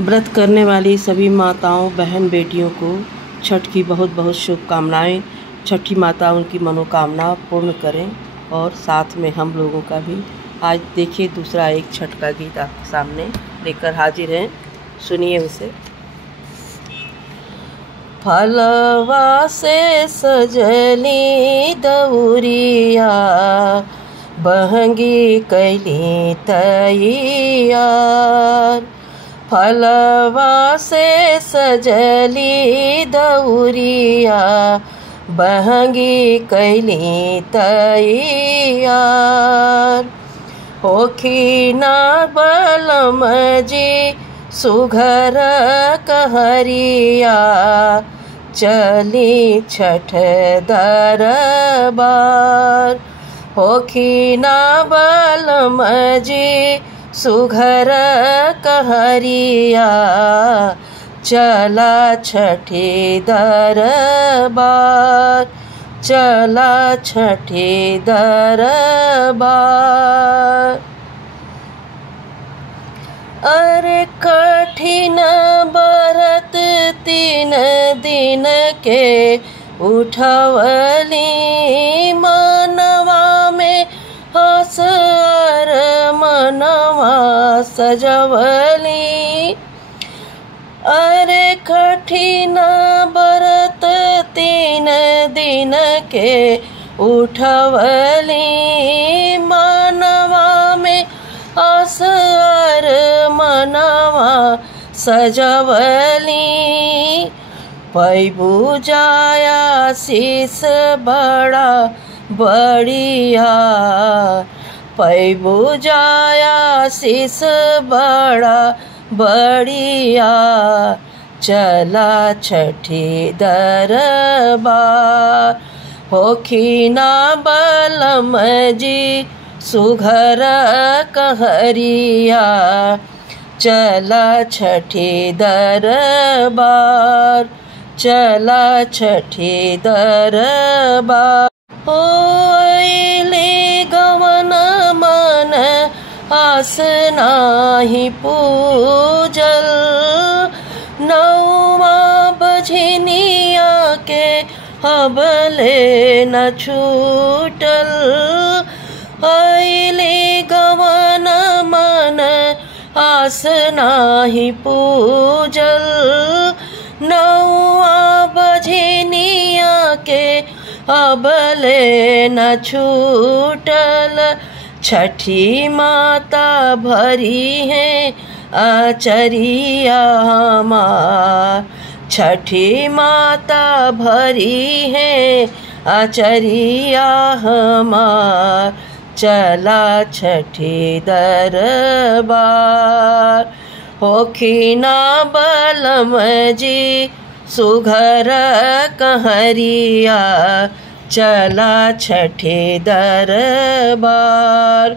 व्रत करने वाली सभी माताओं बहन बेटियों को छठ की बहुत बहुत शुभकामनाएं। छठी माता उनकी मनोकामना पूर्ण करें और साथ में हम लोगों का भी। आज देखिए दूसरा एक छठ का गीत आपके सामने लेकर हाजिर हैं, सुनिए उसे। फलवा से सजली दउरिया बहंगी कैली तैयार। फलवा से सजली दउरिया बहंगी कैली तैयार। होखी ना बलम जी सुघर कहरिया चली छठ दरबार। होखी ना बलम जी सुघर कहरिया चला छठी दरबार। चला छठी दरबार। अरे कठिन व्रत 3 दिन के उठवली मनवा में हसर मनवा सजवली। अरे कठिन व्रत 3 दिन के उठवली मनवा में असर मनवा सजवली। पैबू जाया शीस बड़ा बढ़िया। पैबू जाया शीस बड़ा बढ़िया चला छठी दरबार। होखी ना बलम जी सुघर कहरिया चला छठी दरबार। चला छठी दरबार। होइले गवन मन आस नाही पूजल। नौवा बझनिया के हबले न छूटल। आइले गवन मन आस नाही पूजल। नौआ बझनिया के अबले न छूटल। छठी माता भरी है आचरिया हमार। छठी माता भरी है आचरिया हमार चला छठी दरबार। होखी ना बलम जी सुघर कहरिया चला छठी दरबार।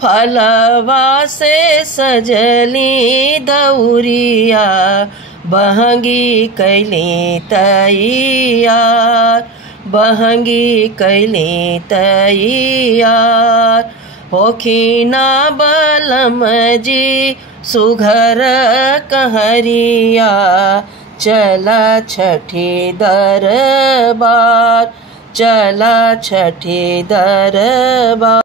फलवा से सजली दउरिया बहंगी कैली तैयार। बहंगी कैली तैयार। होखी ना बलम जी सुघर कहरिया चला छठी दरबार। चला छठी दरबार।